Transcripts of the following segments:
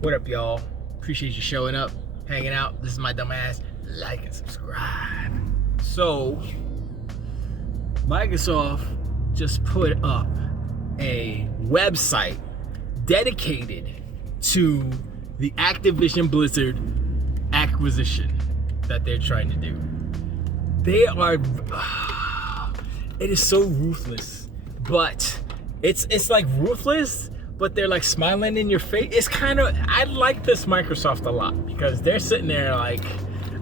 What up, y'all? Appreciate you showing up, hanging out. This is my dumb ass. Like and subscribe. So, Microsoft just put up a website dedicated to the Activision Blizzard acquisition that they're trying to do. They are, it is so ruthless, but it's like ruthless, but they're like smiling in your face. It's kind of, I like this Microsoft a lot because they're sitting there like,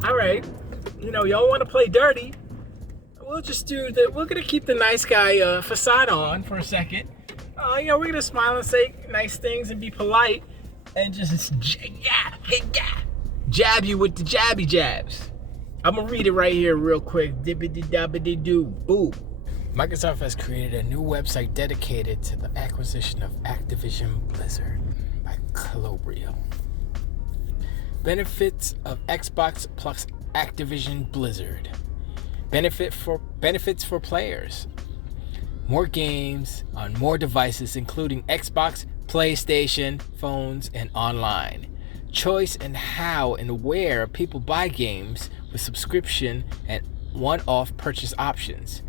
all right, y'all want to play dirty? We'll just do that. We're gonna keep the nice guy facade on for a second. We're gonna smile and say nice things and be polite, and just jab you with the jabby jabs. I'm gonna read it right here real quick. Dibbidi-dabbidi-doo. Ooh. Microsoft has created a new website dedicated to the acquisition of Activision Blizzard by Collobrial. Benefits of Xbox plus Activision Blizzard. Benefits for players. More games on more devices, including Xbox, PlayStation, phones, and online. Choice in how and where people buy games with subscription and one-off purchase options.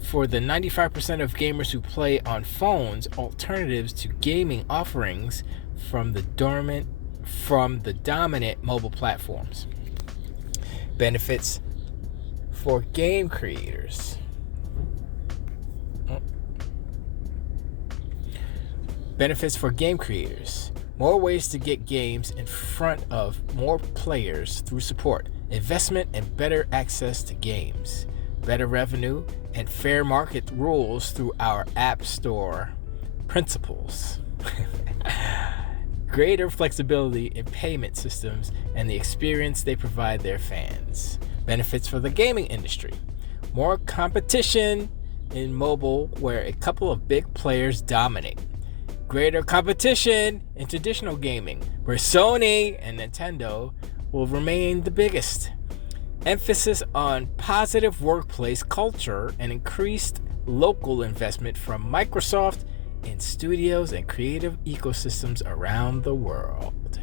For the 95% of gamers who play on phones, alternatives to gaming offerings from the dominant mobile platforms. Benefits for game creators. Benefits for game creators. More ways to get games in front of more players through support, investment, and better access to games. Better revenue and fair market rules through our App Store principles. Greater flexibility in payment systems and the experience they provide their fans. Benefits for the gaming industry. More competition in mobile where a couple of big players dominate. Greater competition in traditional gaming where Sony and Nintendo will remain the biggest. Emphasis on positive workplace culture and increased local investment from Microsoft in studios and creative ecosystems around the world.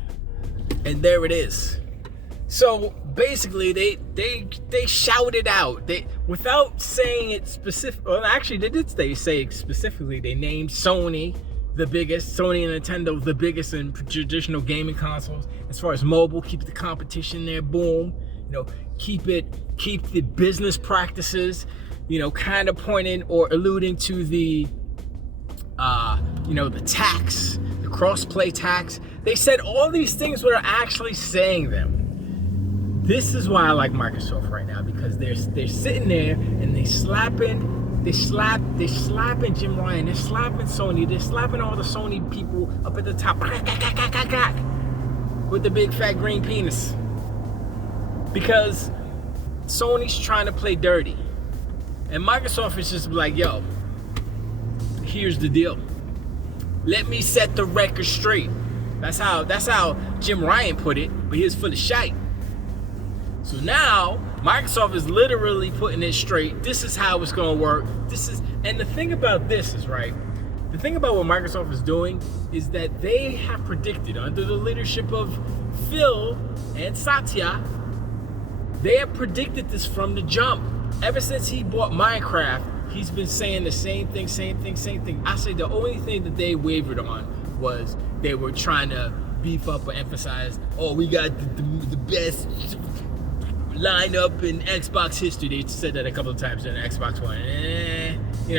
And there it is. So basically, they shouted out. They, without saying it specific. Well, actually, they did say specifically. They named Sony the biggest. Sony and Nintendo the biggest in traditional gaming consoles. As far as mobile, keep the competition there. Boom. Keep the business practices. Kind of pointing or alluding to the the tax, the cross-play tax. They said all these things without actually saying them. This is why I like Microsoft right now, because they're sitting there and they slapping Jim Ryan, they're slapping Sony, they're slapping all the Sony people up at the top with the big fat green penis. Because Sony's trying to play dirty. And Microsoft is just like, yo, here's the deal. Let me set the record straight. That's how Jim Ryan put it, but he was full of shite. So now Microsoft is literally putting it straight. This is how it's gonna work. And the thing about this is, right, the thing about what Microsoft is doing is that they have predicted under the leadership of Phil and Satya, they have predicted this from the jump. Ever since he bought Minecraft, he's been saying the same thing. I say the only thing that they wavered on was they were trying to beef up or emphasize, we got the best lineup in Xbox history. They said that a couple of times in Xbox One.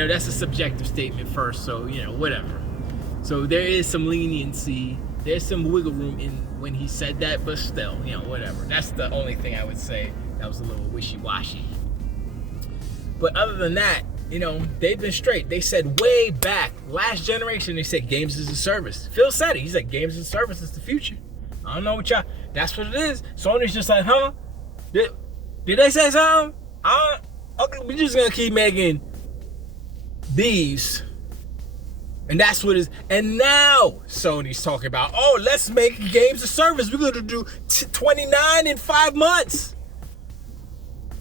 That's a subjective statement first, so, whatever. So there is some leniency. There's some wiggle room in when he said that, but still, whatever. That's the only thing I would say that was a little wishy-washy. But other than that, they've been straight. They said way back, last generation, they said games as a service. Phil said it. He said games as a service is the future. I don't know what y'all, that's what it is. Sony's just like, huh? Did they say something? Okay, we're just going to keep making these. And that's what it is. And now Sony's talking about, let's make games a service. We're going to do 29 in 5 months.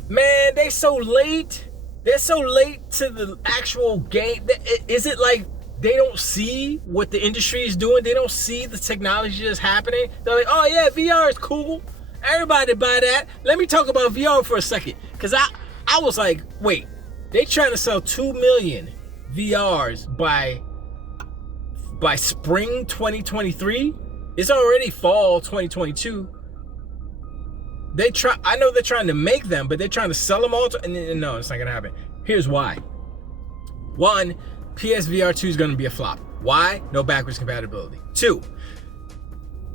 Man, they so late. They're so late to the actual game. Is it like they don't see what the industry is doing. They don't see the technology that's happening. They're like, oh yeah, VR is cool. Everybody buy that. Let me talk about VR for a second. Because I was like, wait, they trying to sell 2 million VRs by spring 2023? It's already fall 2022. I know they're trying to make them, but they're trying to sell them all and no, it's not gonna happen. Here's why. One, PSVR 2 is gonna be a flop. Why? No backwards compatibility. Two,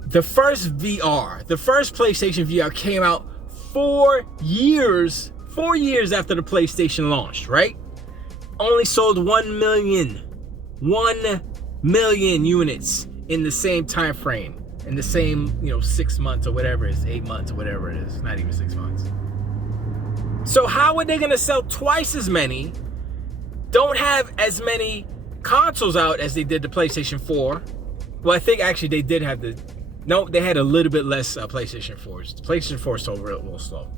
the first PlayStation VR came out 4 years after the PlayStation launched, right? Only sold 1 million units in the same time frame, in the same 6 months or whatever it is, 8 months or whatever it is, not even 6 months. So how are they gonna sell twice as many, don't have as many consoles out as they did the PlayStation 4? Well, I think actually they did have they had a little bit less PlayStation 4s. The PlayStation 4 sold real slow.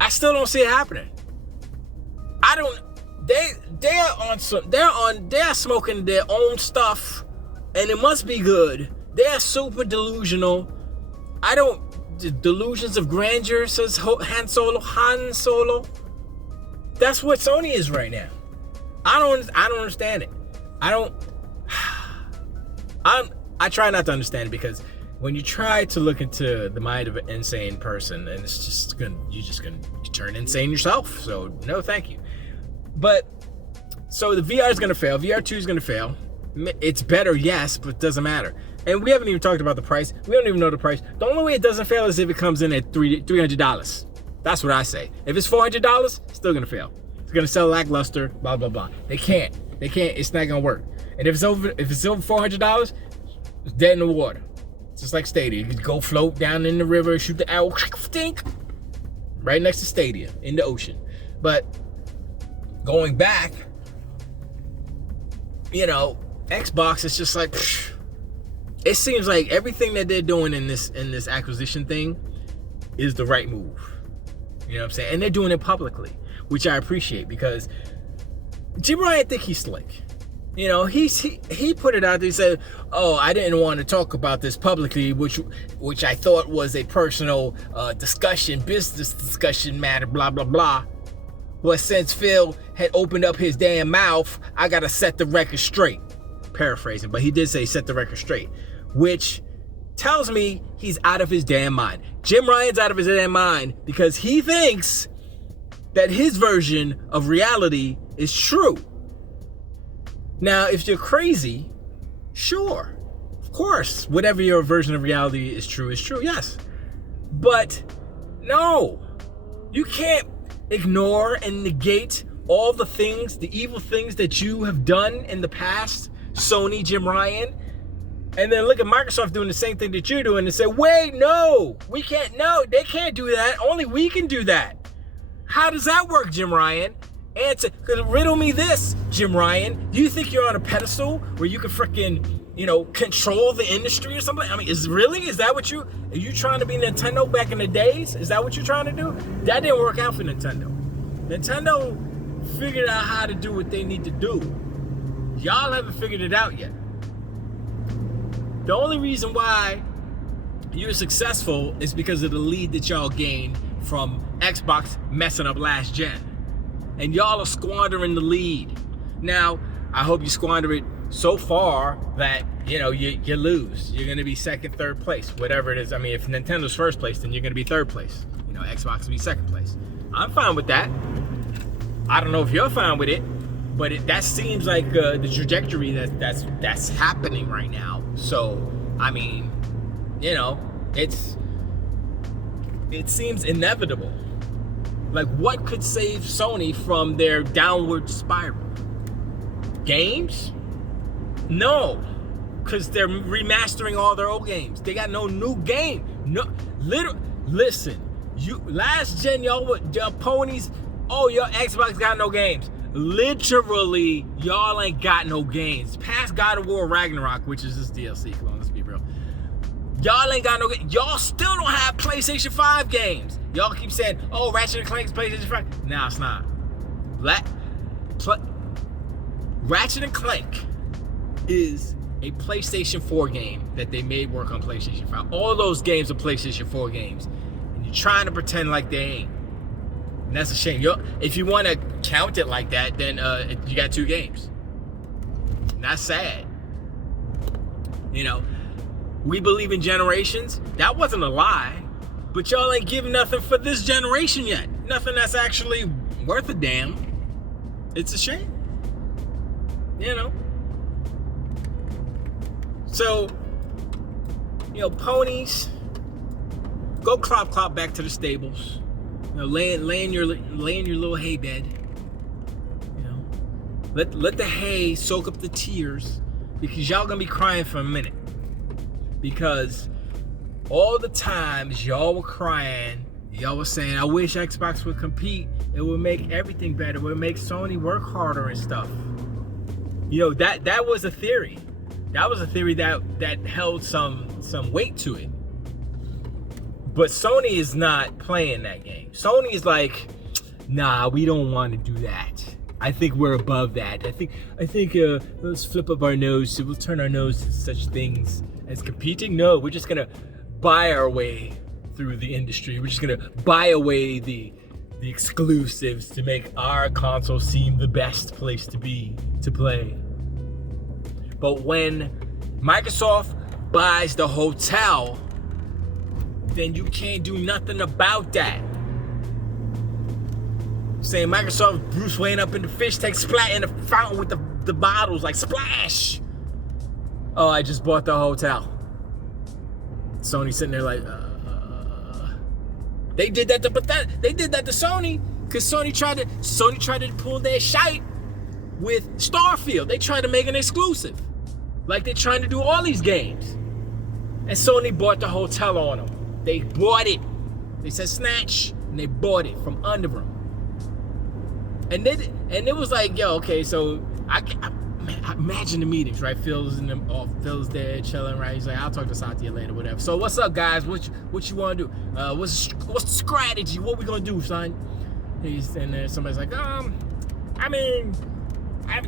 I still don't see it happening. They are smoking their own stuff, and it must be good. They are super delusional. Delusions of grandeur, says Han Solo. That's what Sony is right now. I don't understand it. I try not to understand it, because when you try to look into the mind of an insane person, and you're just gonna turn insane yourself. So no, thank you. But so the VR is gonna fail. VR 2 is gonna fail. It's better, yes, but it doesn't matter. And we haven't even talked about the price. We don't even know the price. The only way it doesn't fail is if it comes in at $300. That's what I say. If it's $400, it's still gonna fail. It's gonna sell lackluster, blah blah blah. They can't. It's not gonna work. And if it's over $400, it's dead in the water. It's just like Stadia. You could go float down in the river, shoot the arrow, stink, right next to Stadia in the ocean. But going back, Xbox is just like, psh, it seems like everything that they're doing in this acquisition thing is the right move. You know what I'm saying? And they're doing it publicly, which I appreciate, because Jim Ryan, I think he's slick. He put it out there. He said, "Oh, I didn't want to talk about this publicly, which I thought was a personal business discussion matter, blah blah blah. But since Phil had opened up his damn mouth, I gotta set the record straight." Paraphrasing, but he did say set the record straight, which tells me he's out of his damn mind. Jim Ryan's out of his damn mind because he thinks that his version of reality is true. Now, if you're crazy, sure, of course, whatever your version of reality is true, yes. But no, you can't ignore and negate all the things, the evil things that you have done in the past, Sony, Jim Ryan, and then look at Microsoft doing the same thing that you're doing and say, wait, no, we can't, no, they can't do that. Only we can do that. How does that work, Jim Ryan? Answer, riddle me this, Jim Ryan. Do you think you're on a pedestal where you can freaking, control the industry or something? I mean, are you trying to be Nintendo back in the days? Is that what you're trying to do? That didn't work out for Nintendo. Nintendo figured out how to do what they need to do. Y'all haven't figured it out yet. The only reason why you're successful is because of the lead that y'all gained from Xbox messing up last gen. And y'all are squandering the lead. Now, I hope you squander it so far that, you lose. You're going to be second, third place, whatever it is. I mean, if Nintendo's first place, then you're going to be third place. Xbox will be second place. I'm fine with that. I don't know if you're fine with it, but that seems like the trajectory that's happening right now. So, I mean, it seems inevitable. Like, what could save Sony from their downward spiral? Games? No, because they're remastering all their old games. They got no new game. No, listen, last gen y'all ponies. Oh, your Xbox got no games. Literally, y'all ain't got no games. Past God of War Ragnarok, which is this DLC. Come on, let's be real. Y'all ain't got no games. Y'all still don't have PlayStation 5 games. Y'all keep saying, oh, Ratchet & Clank's PlayStation 5. No, it's not. Ratchet and Clank is a PlayStation 4 game that they made work on PlayStation 5. All those games are PlayStation 4 games. And you're trying to pretend like they ain't. And that's a shame. If you want to count it like that, then you got 2 games. And that's sad. You know, we believe in generations. That wasn't a lie. But y'all ain't giving nothing for this generation yet. Nothing that's actually worth a damn. It's a shame. You know. So, you know, ponies, go clop back to the stables. You know, lay in your little hay bed. You know, let the hay soak up the tears, because y'all gonna be crying for a minute. Because all the times y'all were crying, y'all were saying, I wish Xbox would compete. It would make everything better. It would make Sony work harder and stuff. You know, that was a theory. That was a theory that held some weight to it. But Sony is not playing that game. Sony is like, nah, we don't want to do that. I think we're above that. I think let's flip up our nose. We'll turn our nose to such things as competing. No, we're just gonna buy our way through the industry. We're just gonna buy away the exclusives to make our console seem the best place to be to play. But when Microsoft buys the hotel, then you can't do nothing about that. Saying Microsoft, Bruce Wayne up in the fish tank, splat in the fountain with the bottles, like splash. Oh, I just bought the hotel. Sony sitting there like, They did that to Sony, because Sony tried to pull their shite with Starfield. They tried to make an exclusive, like they're trying to do all these games. And Sony bought the hotel on them. They bought it. They said snatch, and they bought it from under them. And it was like, yo, okay, so I imagine the meetings, right? Phil's there chilling, right? He's like, I'll talk to Satya later, whatever. So what's up, guys? What you want to do? What's the strategy? What we gonna do, son? And then somebody's like,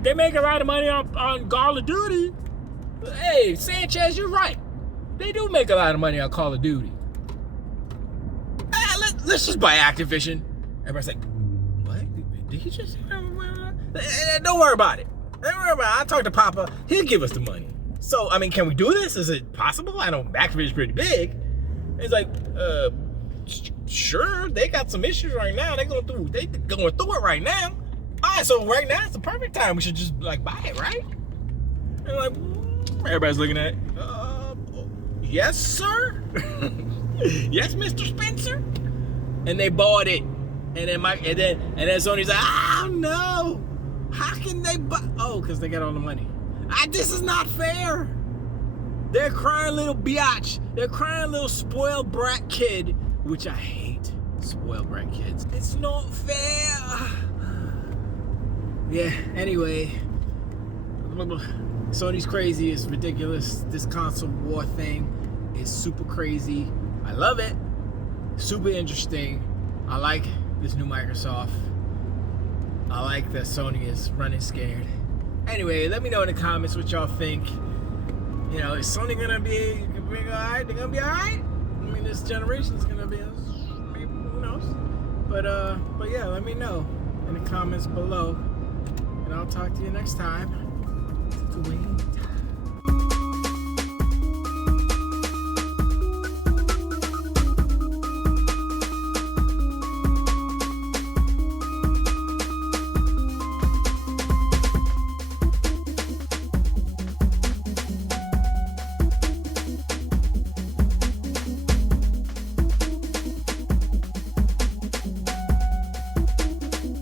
they make a lot of money on Call of Duty. Hey, Sanchez, you're right. They do make a lot of money on Call of Duty. Let's just buy Activision. Everybody's like, what? Did he just? Don't worry about it. I talked to Papa. He'll give us the money. So, I mean, can we do this? Is it possible? I know Activision's pretty big. It's like, sure. They got some issues right now. They going through it right now. All right, so right now it's the perfect time. We should just buy it, right? And like, everybody's looking at it. Yes, sir. Yes, Mr. Spencer. And they bought it. And then Sony's like, oh no. How can they buy? Oh, because they got all the money. This is not fair. They're crying little biatch. They're crying little spoiled brat kid, which I hate. Spoiled brat kids. It's not fair. Yeah, anyway. Sony's crazy. It's ridiculous. This console war thing is super crazy. I love it. Super interesting. I like this new Microsoft. I like that Sony is running scared. Anyway, let me know in the comments what y'all think. You know, is Sony gonna be alright? They're gonna be alright? I mean, this generation's gonna be, maybe, who knows? But yeah, let me know in the comments below. And I'll talk to you next time. Dwayne.